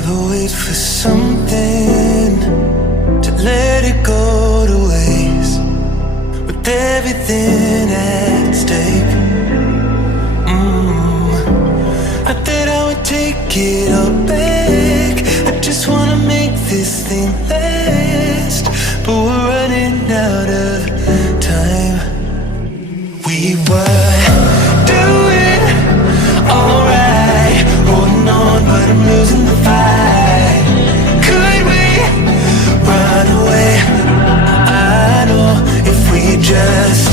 never wait for something to let it go to waste. With everything at stake, not that I would take it all back. I just wanna make this thing last, but we're running out of time. We were doing alright, holding on, but I'm losing the fight. Could we run away? I know if we just